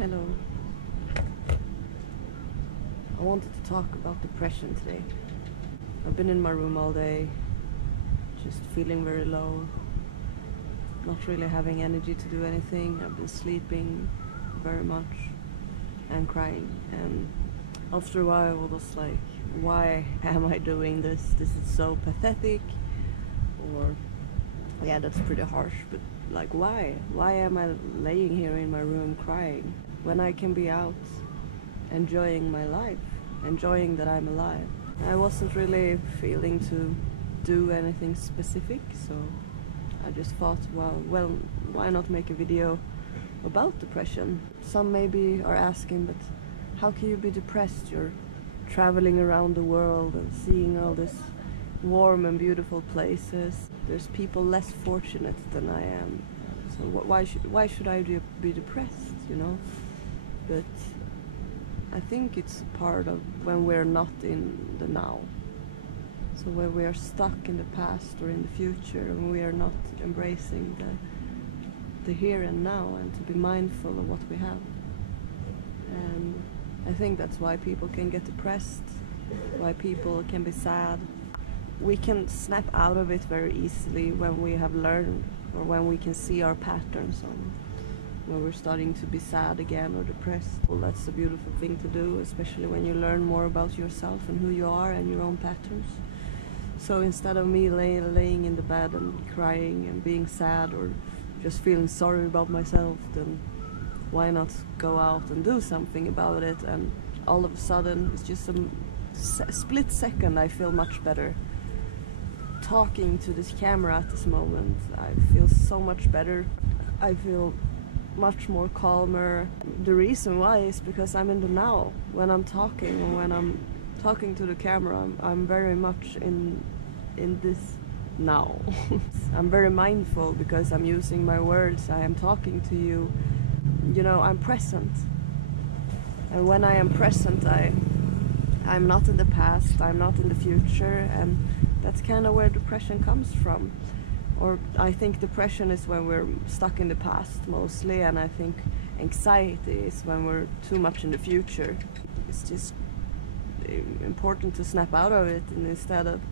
Hello. I wanted to talk about depression today. I've been in my room all day, just feeling very low, not really having energy to do anything. I've been sleeping very much and crying, and after a while I was like, why am I doing this? This is so pathetic. Or, yeah, that's pretty harsh, but like, why? Why am I laying here in my room crying when I can be out enjoying my life, enjoying that I'm alive? I wasn't really feeling to do anything specific, so I just thought, well, why not make a video about depression? Some maybe are asking, but how can you be depressed? You're traveling around the world and seeing all this warm and beautiful places. There's people less fortunate than I am, so why should I be depressed, you know? But I think it's part of when we're not in the now. So when we are stuck in the past or in the future, and we are not embracing the here and now, and to be mindful of what we have. And I think that's why people can get depressed, why people can be sad. We can snap out of it very easily when we have learned, or when we can see our patterns on when we're starting to be sad again or depressed. Well, that's a beautiful thing to do, especially when you learn more about yourself and who you are and your own patterns. So instead of me laying in the bed and crying and being sad or just feeling sorry about myself, then why not go out and do something about it? And all of a sudden, it's just a split second, I feel much better. Talking to this camera at this moment, I feel so much better. I feel much more calmer. The reason why is because I'm in the now. When I'm talking, or when I'm talking to the camera, I'm very much in this now. I'm very mindful because I'm using my words, I am talking to you. You know, I'm present. And when I am present, I'm not in the past, I'm not in the future, and that's kind of where depression comes from. Or I think depression is when we're stuck in the past mostly, and I think anxiety is when we're too much in the future. It's just important to snap out of it, and instead of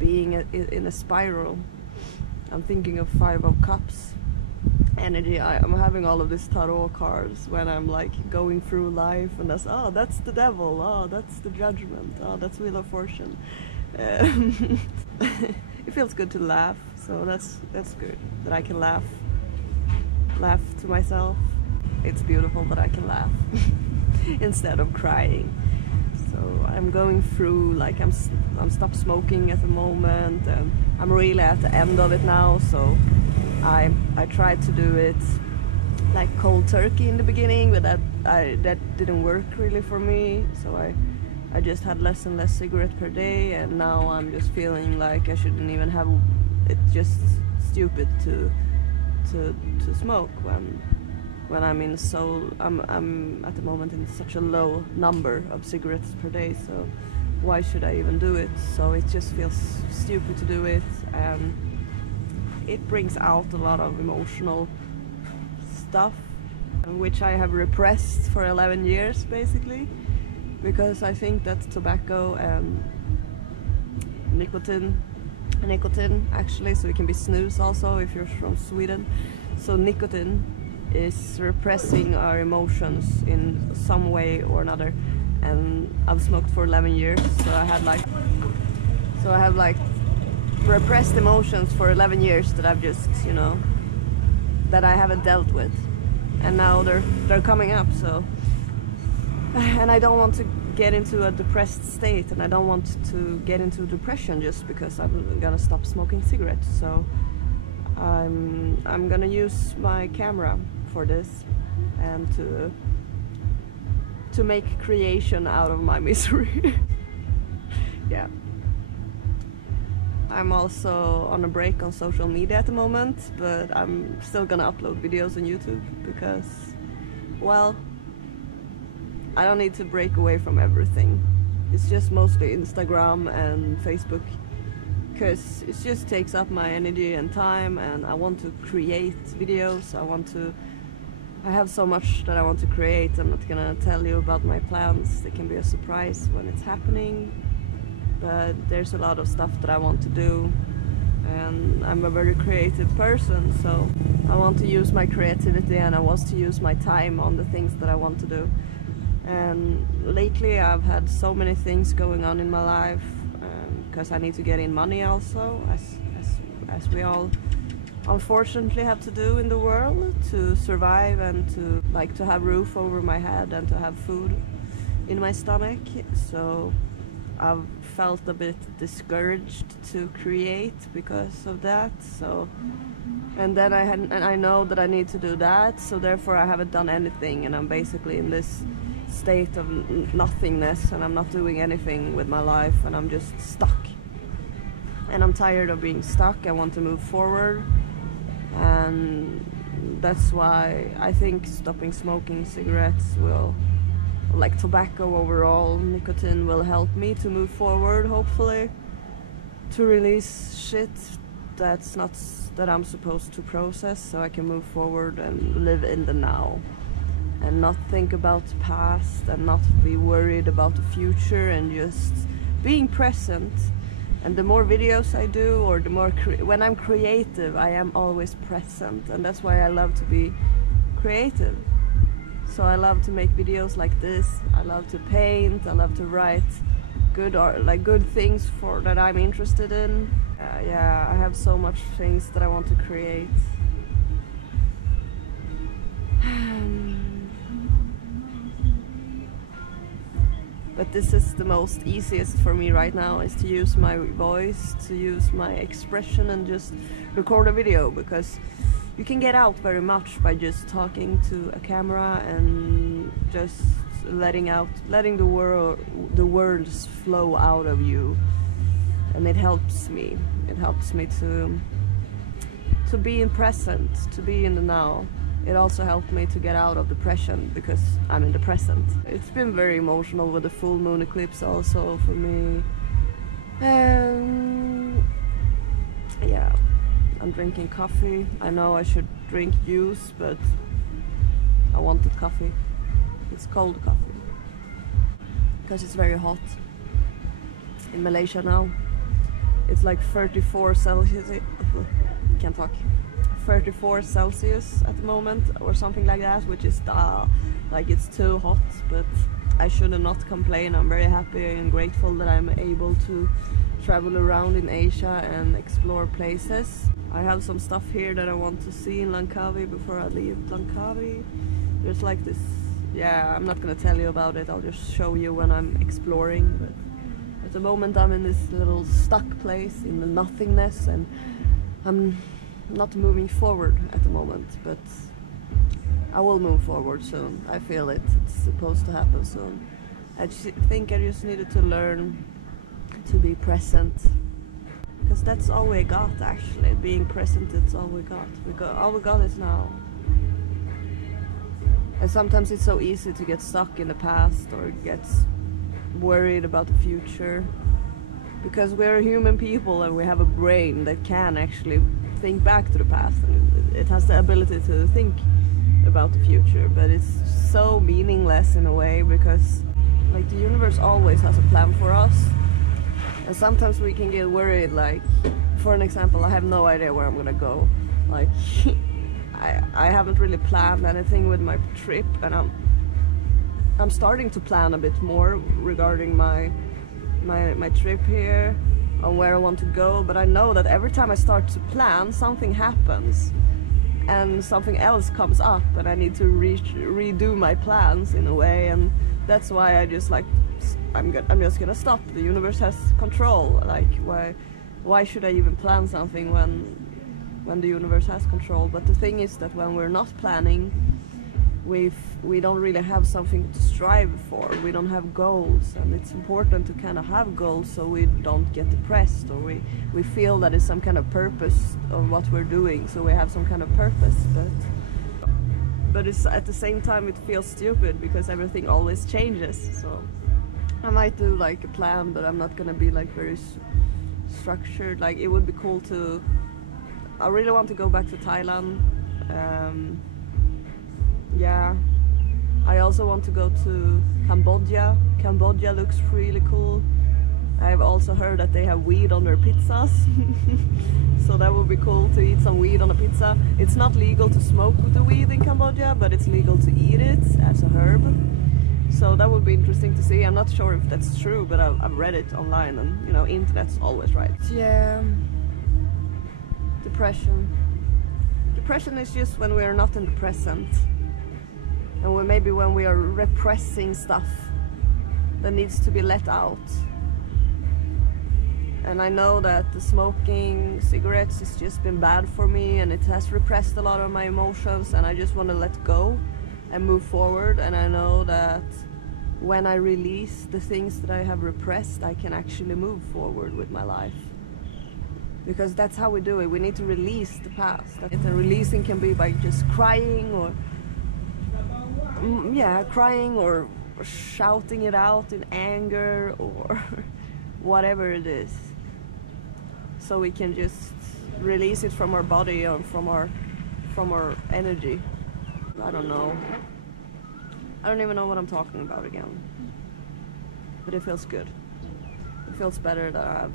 being in a spiral. I'm thinking of Five of Cups energy. I'm having all of these tarot cards when I'm like going through life, and that's the devil, that's the judgment, that's Wheel of Fortune. It feels good to laugh, so that's good that I can laugh to myself. It's beautiful that I can laugh instead of crying. So I'm going through, like, I'm stopped smoking at the moment, and I'm really at the end of it now. So I tried to do it like cold turkey in the beginning, but that didn't work really for me. So I just had less and less cigarettes per day, and now I'm just feeling like I shouldn't even have. It's just stupid to smoke when I'm in I'm at the moment in such a low number of cigarettes per day. So why should I even do it? So it just feels stupid to do it, and it brings out a lot of emotional stuff, which I have repressed for 11 years basically. Because I think that tobacco and nicotine actually, so it can be snus also if you're from Sweden. So nicotine is repressing our emotions in some way or another, and I've smoked for 11 years, so I have like repressed emotions for 11 years that I've just, you know, that I haven't dealt with, and now they're coming up. So, and I don't want to get into a depressed state, and I don't want to get into depression just because I'm gonna stop smoking cigarettes. So I'm gonna use my camera for this, and to make creation out of my misery. Yeah. I'm also on a break on social media at the moment, but I'm still gonna upload videos on YouTube because, well, I don't need to break away from everything. It's just mostly Instagram and Facebook, because it just takes up my energy and time, and I want to create videos. I I have so much that I want to create. I'm not gonna tell you about my plans. They can be a surprise when it's happening. But there's a lot of stuff that I want to do. And I'm a very creative person, so I want to use my creativity and I want to use my time on the things that I want to do. And lately I've had so many things going on in my life, because I need to get in money also, as we all unfortunately have to do in the world to survive and to have roof over my head and to have food in my stomach. So I've felt a bit discouraged to create because of that. So, and then I know that I need to do that, so therefore I haven't done anything, and I'm basically in this state of nothingness, and I'm not doing anything with my life, and I'm just stuck. And I'm tired of being stuck. I want to move forward, and that's why I think stopping smoking cigarettes will, like tobacco overall, nicotine will help me to move forward, hopefully, to release shit that I'm supposed to process, so I can move forward and live in the now and not think about the past and not be worried about the future, and just being present. And the more videos I do, or the more when I'm creative, I am always present, and that's why I love to be creative. So I love to make videos like this. I love to paint. I love to write good art, like good things that I'm interested in. Yeah, I have so much things that I want to create. But this is the most easiest for me right now, is to use my voice, to use my expression and just record a video, because you can get out very much by just talking to a camera and just letting the words flow out of you. And it helps me. It helps me to be in present, to be in the now. It also helped me to get out of depression, because I'm in the present. It's been very emotional with the full moon eclipse also for me. Yeah, I'm drinking coffee. I know I should drink juice, but I wanted coffee. It's cold coffee, because it's very hot in Malaysia now. It's like 34 Celsius. Can't talk. 34 Celsius at the moment, or something like that, which is like it's too hot, but I should not complain. I'm very happy and grateful that I'm able to travel around in Asia and explore places. I have some stuff here that I want to see in Langkawi before I leave Langkawi. There's like this, yeah, I'm not gonna tell you about it, I'll just show you when I'm exploring. But at the moment I'm in this little stuck place in the nothingness, and I'm not moving forward at the moment, but I will move forward soon. I feel it. It's supposed to happen soon. I think I just needed to learn to be present, because that's all we got actually. Being present, it's all we got. All we got is now. And sometimes it's so easy to get stuck in the past or get worried about the future, because we're human people and we have a brain that can actually think back to the past, and it has the ability to think about the future, but it's so meaningless in a way, because like the universe always has a plan for us, and sometimes we can get worried. Like, for an example, I have no idea where I'm gonna go. Like I haven't really planned anything with my trip, and I'm starting to plan a bit more regarding my trip here, on where I want to go. But I know that every time I start to plan, something happens and something else comes up, and I need to redo my plans in a way. And that's why I just like, I'm just gonna stop. The universe has control. Like, why should I even plan something when the universe has control? But the thing is that when we're not planning, we don't really have something to strive for. We don't have goals, and it's important to kind of have goals so we don't get depressed, or we feel that it's some kind of purpose of what we're doing, so we have some kind of purpose. But it's at the same time it feels stupid, because everything always changes. So I might do like a plan, but I'm not gonna be like very structured. Like, it would be cool to, I really want to go back to Thailand. Yeah. I also want to go to Cambodia. Cambodia looks really cool. I've also heard that they have weed on their pizzas. So that would be cool to eat some weed on a pizza. It's not legal to smoke the weed in Cambodia, but it's legal to eat it as a herb. So that would be interesting to see. I'm not sure if that's true, but I've read it online, and you know, internet's always right. Yeah. Depression. Depression is just when we are not in the present. And maybe when we are repressing stuff that needs to be let out. And I know that the smoking cigarettes has just been bad for me, and it has repressed a lot of my emotions, and I just want to let go and move forward. And I know that when I release the things that I have repressed, I can actually move forward with my life. Because that's how we do it. We need to release the past. And releasing can be by just crying or crying or shouting it out in anger or whatever it is. So we can just release it from our body or from our energy. I don't know. I don't even know what I'm talking about again. But it feels good. It feels better that I've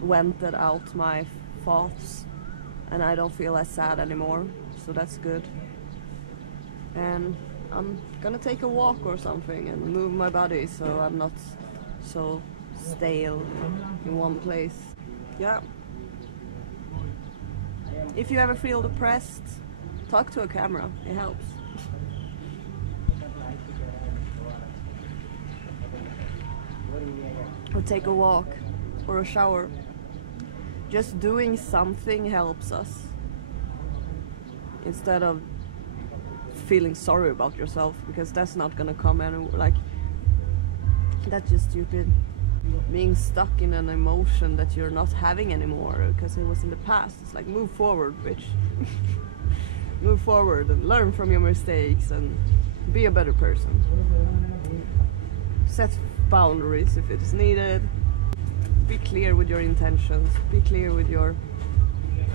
vented out my thoughts and I don't feel as sad anymore. So that's good. And I'm gonna take a walk or something and move my body so I'm not so stale in one place. Yeah. If you ever feel depressed, talk to a camera. It helps. Or take a walk or a shower. Just doing something helps us. Instead of feeling sorry about yourself, because that's not gonna come anywhere. Like, that's just stupid. Being stuck in an emotion that you're not having anymore because it was in the past. It's like, move forward, bitch. Move forward and learn from your mistakes and be a better person. Set boundaries if it's needed. Be clear with your intentions. Be clear with your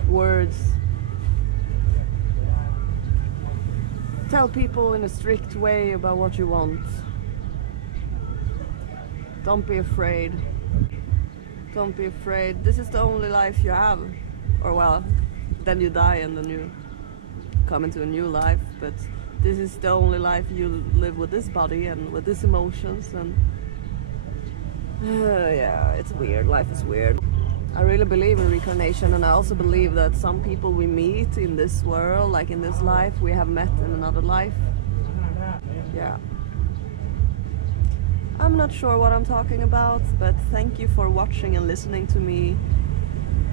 words. Tell people in a strict way about what you want. Don't be afraid. Don't be afraid. This is the only life you have. Or well, then you die and then you come into a new life. But this is the only life you live with this body and with these emotions. And yeah, it's weird. Life is weird. I really believe in reincarnation, and I also believe that some people we meet in this world, like in this life, we have met in another life. Yeah. I'm not sure what I'm talking about, but thank you for watching and listening to me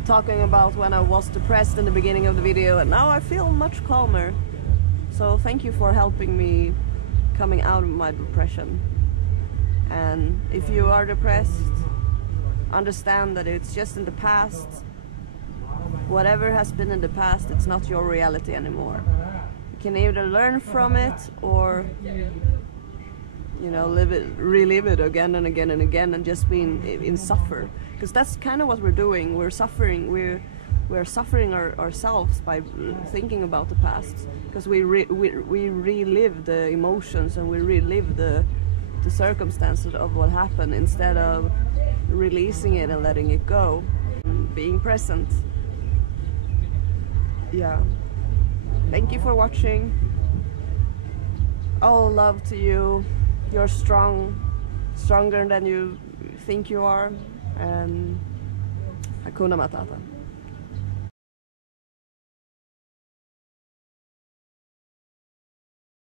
talking about when I was depressed in the beginning of the video, and now I feel much calmer. So thank you for helping me coming out of my depression. And if you are depressed, understand that it's just in the past. Whatever has been in the past, it's not your reality anymore. You can either learn from it or, you know, relive it again and again and again, and just be in suffer. Because that's kind of what we're doing. We're suffering. We're suffering ourselves by thinking about the past. Because we relive the emotions and we relive the circumstances of what happened instead of releasing it and letting it go. Being present. Yeah. Thank you for watching. All love to you. You're strong, stronger than you think you are, and Hakuna Matata.